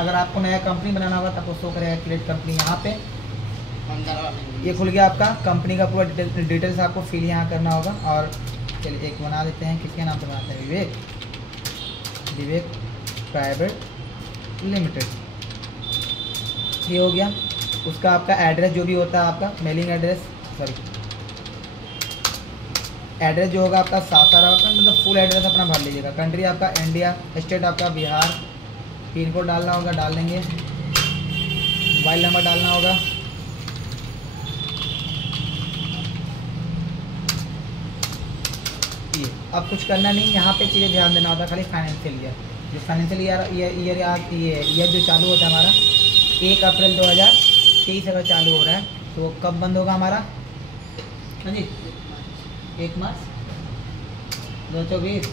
अगर आपको नया कंपनी बनाना होगा तो आपको शो करेगा क्रिएट कंपनी यहाँ पे। ये खुल गया आपका कंपनी का पूरा डिटेल्स आपको फिल यहाँ करना होगा। और चलिए एक बना देते हैं, किसके नाम से बनाते हैं, विवेक प्राइवेट लिमिटेड। ये हो गया। उसका आपका एड्रेस जो भी होता है, आपका मेलिंग एड्रेस, सॉरी एड्रेस जो होगा आपका सासाराम आपका, मतलब फुल एड्रेस अपना भर लीजिएगा। कंट्री आपका इंडिया, स्टेट आपका बिहार, पिन कोड डालना होगा, डाल देंगे। मोबाइल नंबर डालना होगा। ये अब कुछ करना नहीं, यहाँ पे चीज़ें ध्यान देना होता है खाली फाइनेंशियल ईयर। जो फाइनेंशियल ईयर जो चालू होता है हमारा 1 अप्रैल 2023 अगर चालू हो रहा है तो कब बंद होगा हमारा, हाँ जी 1 मार्च 2024।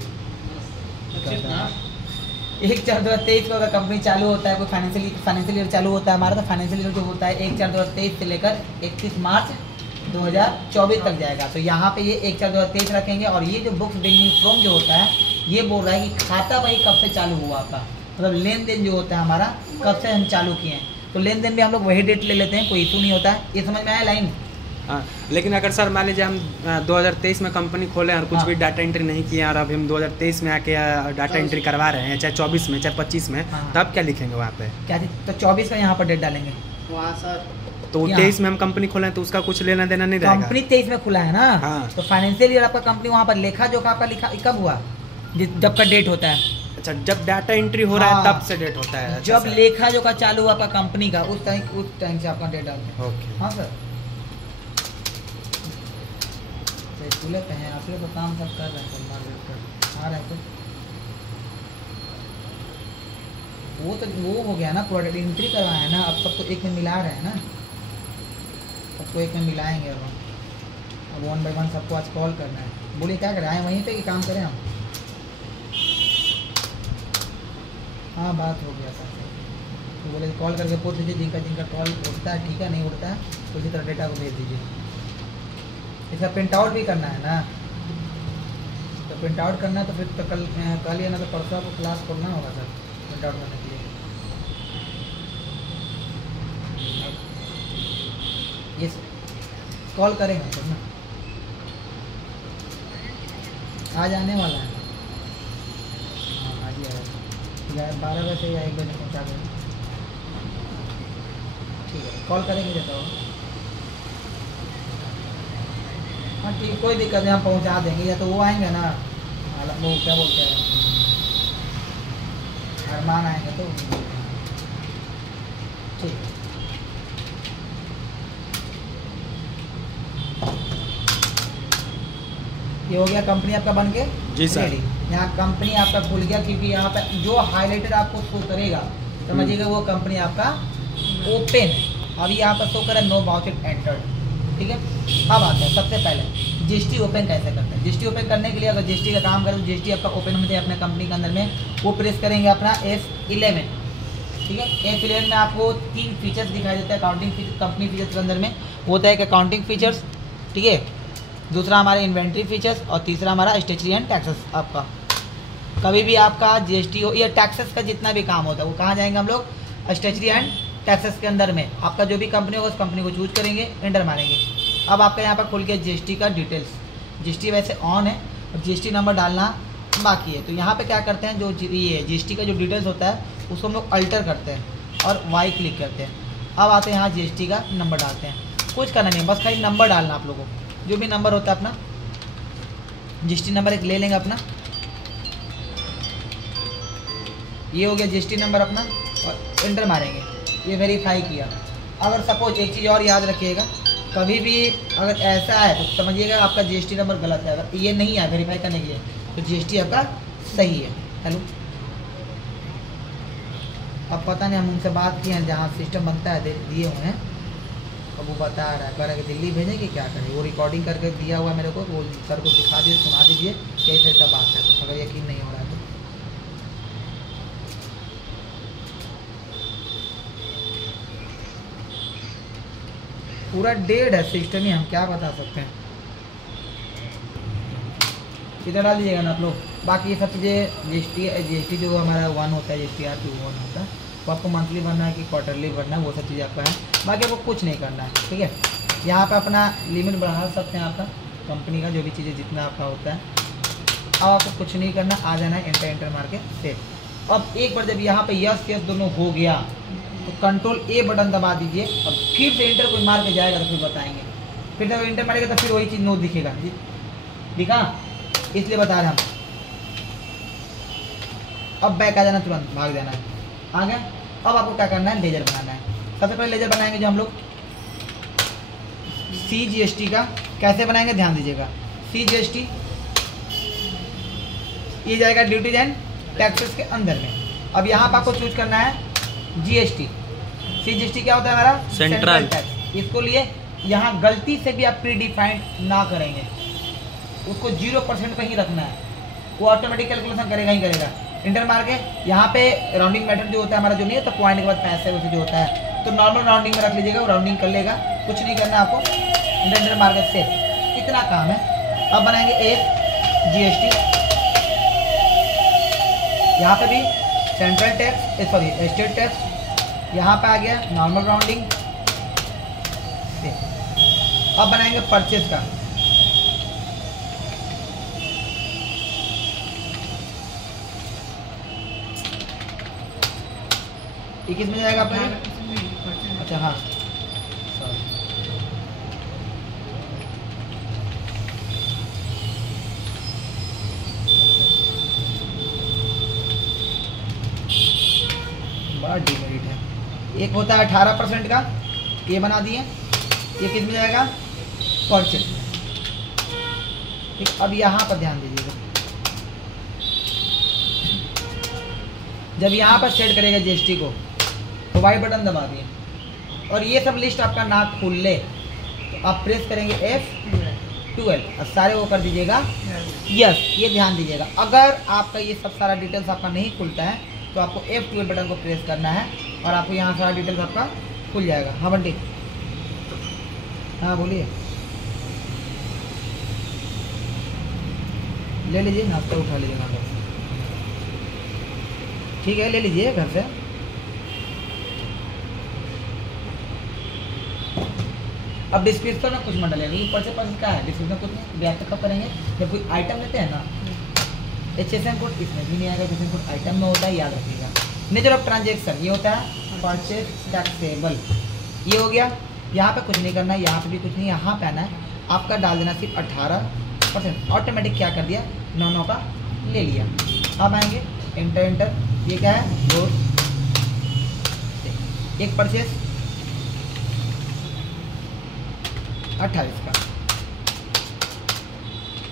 1/4/2023 को अगर कंपनी चालू होता है, कोई फाइनेंशियल ईयर चालू होता है हमारा, तो फाइनेंशियल ईयर जो होता है 1/4/2023 से लेकर 31 मार्च 2024 तक जाएगा। तो यहाँ पे ये 1/4/2023 रखेंगे। और ये जो बुक्स बिगिनिंग फ्रॉम जो होता है ये बोल रहा है कि खाता भाई कब से चालू हुआ आपका, मतलब लेन देन जो होता है हमारा कब से हम चालू किए हैं। तो लेन देन भी हम लोग वही डेट ले लेते हैं, कोई इशू नहीं होता है। ये समझ में आया लाइन? हाँ, लेकिन अगर सर मान लीजिए हम 2023 में कंपनी खोले और कुछ भी डाटा एंट्री नहीं किए और अभी हम 2023 में आके डाटा एंट्री करवा रहे हैं, चाहे 24 में चाहे 25 में, तब क्या लिखेंगे वहाँ पे? क्या तो 24 का यहाँ पर डेट डालेंगे वहाँ सर। तो 23 में हम कंपनी खोले तो उसका कुछ लेना देना नहीं रहेगा। कंपनी 23 में खुला है ना, हाँ। तो फाइनेंशियल ईयर आपका कंपनी वहाँ पर लेखा जोखा आपका लिखा कब हुआ, जब का डेट होता है। अच्छा, जब डाटा एंट्री हो रहा है तब से डेट होता है। जब लेखा जोखा चालू हुआ आपका कंपनी का, उस टाइम से आपका डेट डालते हैं। ओके, हाँ सर, खुले पे हैं आप लोग तो काम सब कर रहे हैं, आ रहे हैं। तो वो हो गया ना, प्रोडक्ट एंट्री करवाया है ना, अब सबको एक में मिला रहे हैं ना, सबको एक में मिलाएंगे। अब 1 by 1 सबको आज कॉल करना है। बोलिए क्या करें, आए वहीं पे कि काम करें हम? हाँ बात हो गया सर, तो बोले कॉल करके पूछ लीजिए जिनका कॉल उठता है, ठीक है, नहीं उठता है तो इसी तरह डेटा को भेज दीजिए। इसका प्रिंट आउट भी करना है ना, तो प्रिंट आउट करना है तो फिर तो कल या ना तो परसों आपको क्लास खोलना होगा सर प्रिंट आउट करने के लिए। ये कॉल करेंगे सर ना, आज आने वाला है। हाँ आज ही आएगा, 12 बजे या 1 बजे पहुँचा देंगे, ठीक है कॉल करेंगे जैसा हो। हाँ ठीक, कोई दिक्कत नहीं, हम पहुँचा देंगे। या तो वो आएंगे ना, वो क्या बोलते हैं, अरमान आएंगे तो ठीक है। ये हो गया कंपनी आपका बन के जी सर। यहाँ कंपनी आपका खुल गया, क्योंकि यहाँ पे जो हाईलाइटेड आपको शो करेगा समझिएगा वो कंपनी आपका ओपन है। अभी यहाँ पर शो करें नो वाउचर एंटर्ड, ठीक है। अब आते हैं सबसे पहले जीएसटी ओपन कैसे करते हैं। जीएसटी ओपन करने के लिए अगर जीएसटी का काम करें तो जीएसटी आपका ओपन होना चाहिए अपने कंपनी के अंदर में, वो प्रेस करेंगे अपना F11, ठीक है। F11 में आपको 3 फीचर्स दिखाई देता है अकाउंटिंग कंपनी फीचर्स के अंदर में, होता है कि अकाउंटिंग फीचर्स, ठीक है, दूसरा हमारा इन्वेंट्री फीचर्स और तीसरा हमारा स्टेचुटरी एंड टैक्सेस। आपका कभी भी आपका जीएसटी हो या टैक्सेस का जितना भी काम होता है वो कहाँ जाएंगे हम लोग, स्टेचुटरी एंड टैक्सेस के अंदर में। आपका जो भी कंपनी होगा उस कंपनी को चूज करेंगे, एंटर मारेंगे। अब आपका यहाँ पर खुल गया जीएसटी का डिटेल्स। जीएसटी वैसे ऑन है और जीएसटी नंबर डालना बाकी है। तो यहाँ पे क्या करते हैं, जो ये जीएसटी का जो डिटेल्स होता है उसको हम लोग अल्टर करते हैं और वाई क्लिक करते हैं। अब आते हैं यहाँ जीएसटी का नंबर डालते हैं, कुछ करना नहीं, बस खाली नंबर डालना आप लोगों को, जो भी नंबर होता है अपना जीएसटी नंबर एक ले लेंगे अपना। ये हो गया जीएसटी नंबर अपना और एंटर मारेंगे, ये वेरीफाई किया। अगर सपोज एक चीज़ और याद रखिएगा, कभी भी अगर ऐसा है तो समझिएगा आपका जीएसटी नंबर गलत है। अगर ये नहीं है वेरीफाई करने के लिए तो जीएसटी आपका सही है। हेलो, अब पता नहीं हम उनसे बात किए हैं जहाँ सिस्टम बनता है दिए हुए हैं, अब वो बता रहा है, कह रहा है कि दिल्ली भेजें कि क्या करें। वो रिकॉर्डिंग करके दिया हुआ मेरे को, वो सर को दिखा दीजिए, सुना दीजिए कैसे ऐसा बात है, अगर यकीन नहीं हो रहा है तो। पूरा डेढ़ है सिस्टम ही, हम क्या बता सकते हैं। इधर डाल दीजिएगा ना आप लोग। बाकी ये सब चीज़ें जीएसटी जो हमारा 1 होता है, जीएसटी आर 1 होता है, वो आपको मंथली भरना है कि क्वार्टरली भरना है, वो सब चीज़ें आपका है। बाकी आपको कुछ नहीं करना है, ठीक है। यहाँ पे अपना लिमिट बढ़ा सकते हैं आपका कंपनी का, जो भी चीज़ें जितना आपका होता है। अब आपको कुछ नहीं करना, आ जाना है एंटर मार के सेव। अब एक बार जब यहाँ पे यस यस दोनों हो गया तो कंट्रोल ए बटन दबा दीजिए। अब फिर से एंटर कोई मार के जाएगा तो फिर बताएंगे, फिर जब एंटर मारेगा तो फिर वही चीज़ नो दिखेगा जी, दिखा, इसलिए बता रहे हम। अब बैक आ जाना, तुरंत भाग जाना है, आ गया। अब आपको क्या करना है, लेजर बनाना है। सबसे पहले लेजर बनाएंगे जो हम लोग CGST का। कैसे बनाएंगे ध्यान दीजिएगा। CGST ये जाएगा ड्यूटीज एंड टैक्सेस के अंदर में। अब यहाँ पर आपको चूज करना है GST। CGST क्या होता है हमारा, सेंट्रल टैक्स। इसको लिए यहाँ गलती से भी आप प्री डिफाइंड ना करेंगे, उसको 0% पे ही रखना है, वो ऑटोमेटिक कैलकुलेशन करेगा ही करेगा। इंटर मार के यहाँ पे राउंडिंग मेथड जो होता है हमारा, जो नहीं होता पॉइंट के बाद पैसे वैसे जो होता है, तो नॉर्मल राउंडिंग में रख लीजिएगा, वो राउंडिंग कर लेगा, कुछ नहीं करना आपको। इंटर मार के सेव, इतना काम है। अब बनाएंगे GST। यहाँ पे भी central tax, sorry state tax, यहाँ पे आ गया नॉर्मल राउंडिंग। अब बनाएंगे परचेज का। ये किस में जाएगा आपका ये? अच्छा हाँ, बड़ा डिमेरिट है। एक होता है 18% का, ये बना दिए। ये किस में जाएगा, परचेज। ठीक, अब यहाँ पर ध्यान दीजिएगा, जब यहाँ पर सेट करेगा GST को तो वाई बटन दबा दिए, और ये सब लिस्ट आपका ना खुल ले तो आप प्रेस करेंगे F12 और सारे वो कर दीजिएगा यस। ये ध्यान दीजिएगा, अगर आपका ये सब सारा डिटेल्स आपका नहीं खुलता है तो आपको F12 बटन को प्रेस करना है और आपको यहाँ सारा डिटेल्स आपका खुल जाएगा। हाँ बंटी, हाँ बोलिए, ले लीजिए नाश्ता, उठा लीजिए घर से, ठीक है, ले लीजिए घर से। अब डिस्क्रिप्शन में कुछ मत डालिएगा, ऊपर से पर क्या है डिस्क्रिप्शन कुछ नहीं, ब्याज तक कब करेंगे जब कोई आइटम लेते हैं ना। HSN कोड इसमें भी नहीं आएगा, HSN कोड आइटम में होता है, याद रखिएगा। नेचर ऑफ ट्रांजेक्शन ये होता है परचेज टैक्सेबल, ये हो गया। यहाँ पे कुछ नहीं करना है, यहाँ पे भी कुछ नहीं, यहाँ पे आना है आपका, डाल देना सिर्फ 18%। ऑटोमेटिक क्या कर दिया, 9 का ले लिया। अब आएंगे एंटर, ये क्या है, दो एक परचेज 28 का।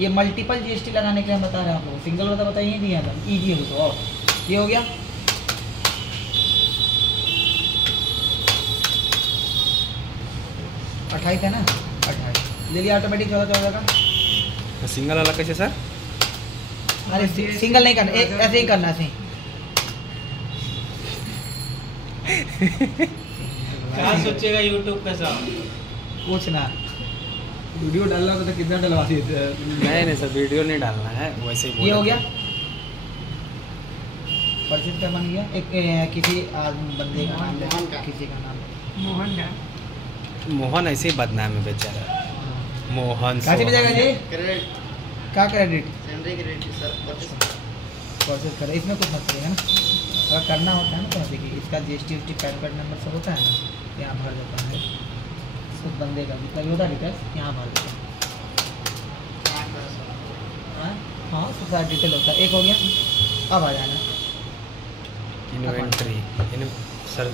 ये मल्टीपल GST लगाने के लिए हम बता रहे हैं आप लोग, सिंगल वाला बताइए दिया था, ईजी है वो तो। और ये हो गया, अट्ठाईस है ना, 28 ले लिया ऑटोमेटिक 14 का। सिंगल वाला कैसे सर? अरे सिंगल नहीं करना, ऐसे ही करना, ऐसे ही। क्या सोचेगा यूट्यूब का साहब, कुछ ना, वीडियो डालना होता तो कितना डलवा देते हैं। नहीं सर, वीडियो नहीं डालना है, वैसे ही ये हो गया, परचेज का बन गया। एक किसी बंदे का नाम है, किसी का नाम मोहन है, मोहन ऐसे ही बदनाम है बेचारा, मोहन। कैसे मिलेगा जी, क्रेडिट क्या credit, salary credit sir process करें, इसमें कुछ मत करिएगा ना। अगर करना होता है ना तो देखिए, इसका GST पैन कार्ड नंबर सब होता है ना, यहाँ भर देता है, उस बंदे का जितना भी होता है डिटेल्स यहाँ भर देता है। हाँ सब सारा डिटेल होता है। एक हो गया, अब आ जाना इन्वेंट्री सर,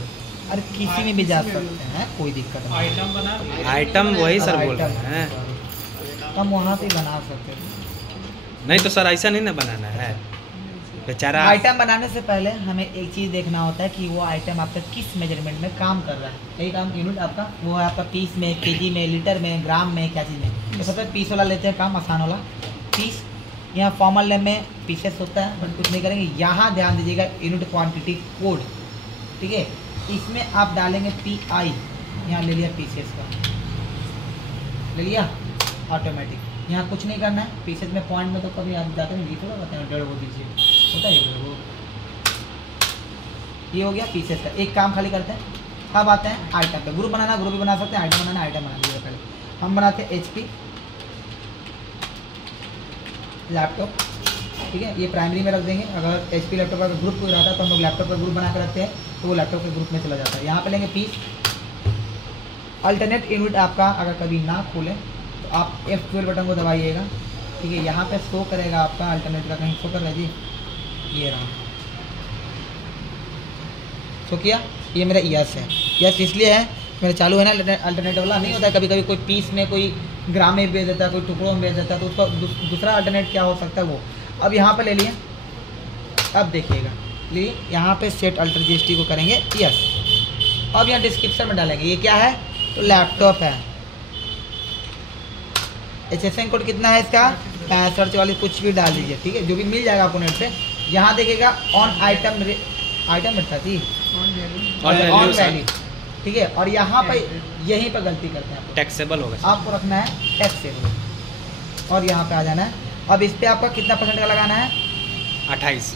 अरे किसी में भी जा सकते हैं, कोई दिक्कत नहीं। आइटम बना, आइटम वही सर बोल आइटम, रहे हैं। हम वहाँ से बना सकते हैं। नहीं तो सर ऐसा नहीं ना बनाना है बेचारा। आइटम बनाने से पहले हमें एक चीज़ देखना होता है कि वो आइटम आपका किस मेजरमेंट में काम कर रहा है। यही काम यूनिट आपका वो है आपका पीस में, केजी में, लीटर में, ग्राम में, क्या चीज़ में। तो सबसे पीस वाला लेते हैं काम, आसान वाला पीस। यहाँ फॉर्मल नेम में पीसेस होता है, बट कुछ नहीं करेंगे। यहाँ ध्यान दीजिएगा यूनिट क्वांटिटी कोड, ठीक है, इसमें आप डालेंगे PI। यहाँ ले लिया पीसेस का, ले लिया ऑटोमेटिक। यहाँ कुछ नहीं करना है, पीसेस में पॉइंट में तो कभी आप जाते हैं लिखो, बताएं 1.5 दीजिए, होता है 1.5। ये हो गया पीसेस का। एक काम खाली करते हैं, अब आते हैं आइटम पे। ग्रुप बनाना ग्रुप भी बना सकते हैं, आइटम बनाना आइटम बना लीजिए। पहले हम बनाते हैं HP लैपटॉप, ठीक है, ये प्राइमरी में रख देंगे। अगर HP लैपटॉप का ग्रुप कोई रहता है तो हम लोग लैपटॉप का ग्रुप बना कर रखते हैं, तो वो लैपटॉप के ग्रुप में चला जाता है। यहाँ पे लेंगे पीस। अल्टरनेट यूनिट आपका अगर कभी ना खोले तो आप F12 बटन को दबाइएगा, ठीक है। यहाँ पे शो करेगा आपका अल्टरनेट का, कहीं शो कर रहा है जी, ये रहा शो किया। ये मेरा यस है, यस इसलिए है मेरा चालू है ना। अल्टरनेट वाला नहीं होता है, कभी कभी कोई पीस में कोई ग्राम में बेच देता है, कोई टुकड़ों में बेच देता है, तो उसका दूसरा अल्टरनेट क्या हो सकता है वो। अब यहाँ पे ले लिए, अब देखिएगा लिए यहाँ पे सेट अल्टर GST को करेंगे यस। अब यहाँ डिस्क्रिप्शन में डालेंगे ये क्या है, तो लैपटॉप है। HSN कोड कितना है इसका 6544, कुछ भी डाल दीजिए, ठीक है, जो भी मिल जाएगा आपको नेट पे। यहाँ देखिएगा ऑन आइटम था जी, ऑन वैल्यू, ठीक है। और यहाँ पे यहीं पर गलती करते हैं, टैक्सेबल होगा, आपको रखना है टैक्सेबल और यहाँ पे आ जाना है। अब इस पर आपका कितना % का लगाना है 28।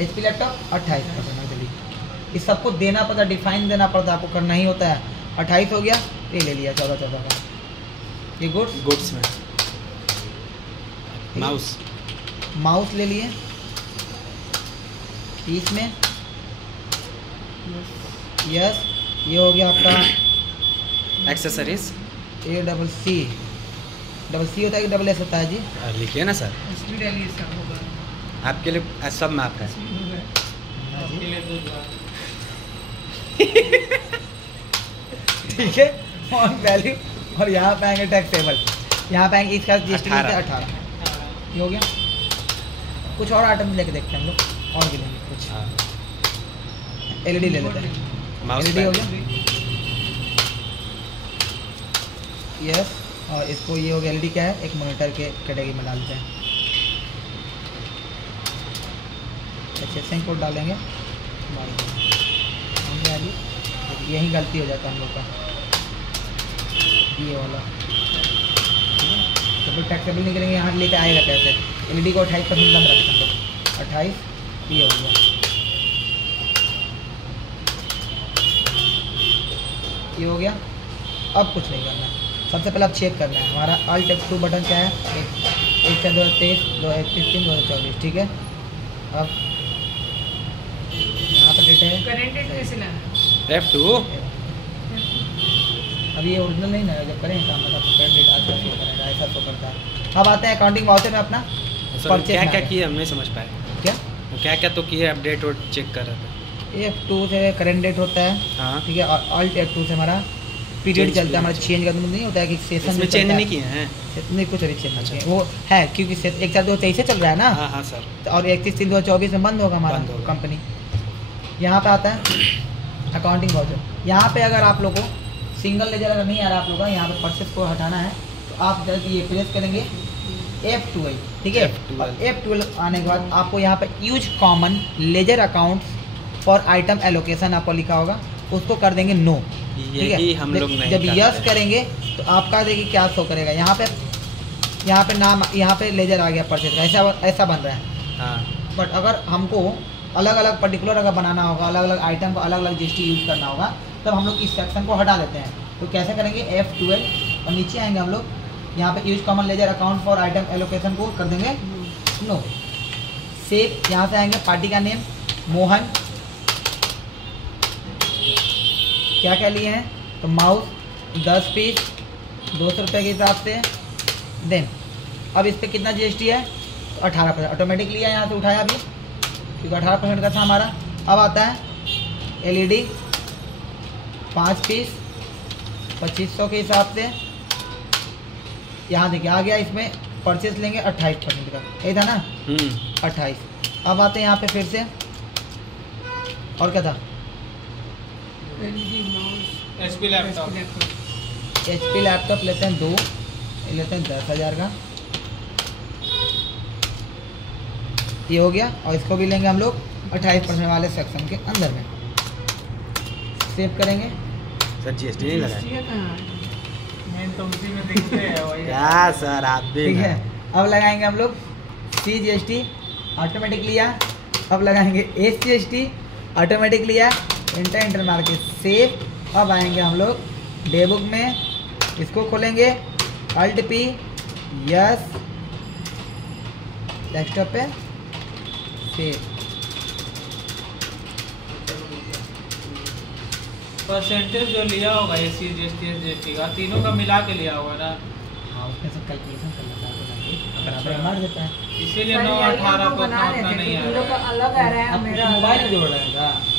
HP laptop 28%। चलिए इस सबको देना पड़ता है, डिफाइन देना पड़ता है, आपको करना ही होता है। 28 हो गया, ये ले लिया 14 का। ये गुड्स में माउस ले लिए पीस में यस। ये हो गया आपका एक्सेसरीज। ACC होता है कि SS होता है जी, लिखिए ना सर, आपके लिए सब मैप है। ठीक है, ऑन वैल्यू। और यहाँ पे आएंगे टैक्सेबल, यहाँ पे आएंगे इसका GST 18। ये हो गया। कुछ और आइटम लेके देखते हैं हम लोग, और भी लेंगे कुछ। LED ले लेते हैं, LED हो गया यस। और इसको ये हो गया LED क्या है, एक मॉनिटर के कैटेगरी में डालते हैं। HSN कोड डालेंगे, यही गलती हो जाता है हम लोग का, ये वाला तो टैक्सेबल नहीं करेंगे, यहाँ लेके आएगा कैसे। LED को 28% कम रखते हैं हम लोग, 28। ये हो गया, ये हो गया। अब कुछ नहीं करना है, सबसे पहले आप चेक करना है हमारा Alt F2 बटन क्या है, 1 से 2023 2023 2024, ठीक है। अब यहाँ पर डेट है करेंट डेट कैसे लाना F2। अभी ये ओरिजिनल नहीं ना, जब करें काम मतलब करेंट डेट आज का शो करेगा, ऐसा शो करता है। अब आते हैं अकाउंटिंग वाउचर में अपना क्या क्या किया हम नहीं समझ पाए, क्या क्या क्या तो किए, अपडेट और चेक कर रहे थे। F2 से करेंट डेट होता है, हाँ ठीक है। और Alt F2 से हमारा पीरियड चलता है, हमारा चेंज का नहीं होता है कि सेशन में चेंज नहीं किए हैं, नहीं कुछ अभी चेंज नहीं, वो है क्योंकि 1/4/2023 से चल रहा है ना। हाँ हाँ सर। और 31/3/2024 में बंद होगा हमारा कंपनी। यहाँ पे आता है अकाउंटिंग वाउचर। यहाँ पे अगर आप लोगों को सिंगल लेजर अगर नहीं आ रहा आप लोगों का, यहाँ पे परचेस को हटाना है तो आप जब ये प्रेस करेंगे F12, ठीक है। F12 आने के बाद आपको यहाँ पे use common ledger account for item allocation आपको लिखा होगा, उसको कर देंगे नो, ठीक है। हम लोग नहीं जब यस करेंगे तो आपका देखिए क्या शो करेगा, यहाँ पे नाम, यहाँ पे लेजर आ गया परचेज का, ऐसा बन रहा है। हाँ। बट अगर हमको अलग अलग पर्टिकुलर अगर बनाना होगा, अलग अलग आइटम को अलग अलग GST यूज़ करना होगा, तब हम लोग इस सेक्शन को हटा देते हैं। तो कैसे करेंगे F12 और नीचे आएंगे हम लोग, यहाँ पे use common ledger account for item allocation को कर देंगे नो। सेव, यहाँ से आएंगे पार्टी का नेम मोहन, क्या क्या लिए हैं तो माउस 10 पीस 200 रुपये के हिसाब से। देन अब इस पर कितना GST है तो 18% ऑटोमेटिक लिया, यहाँ से उठाया अभी क्योंकि 18% का था हमारा। अब आता है LED 5 पीस 2500 के हिसाब से, यहाँ देखिए आ गया। इसमें परचेस लेंगे 28% का, यही था ना 28। अब आते हैं यहाँ पे फिर से, और क्या था HP लैपटॉप लेते हैं 2, लेते हैं 10,000 का, ये हो गया। और इसको भी लेंगे हम लोग 28% वाले सेक्शन के अंदर में, सेव करेंगे। सर GST नहीं लगाए, मैं तो उसी में देखते हैं वही। क्या सर आप भी, ठीक है। अब लगाएंगे हम लोग CGST ऑटोमेटिक लिया, अब लगाएंगे SGST ऑटोमेटिक लिया, इंटर मार के सेव। अब आएंगे हम लोग डे बुक में, इसको खोलेंगे, अल्ट पी, यस, डेस्कटॉप पे सेव। परसेंटेज जो लिया होगा एसी जीएसटी जीएसटी का तीनों का मिला के लिया होगा ना, हाँ उसमें से कैलकुलेशन कर लेता है तो बराबर मार देता है। इसीलिए 9 18 को उतना नहीं आ रहा है। अलग आ रहा है अब मेरा मोबाइल में जोड़ रहा है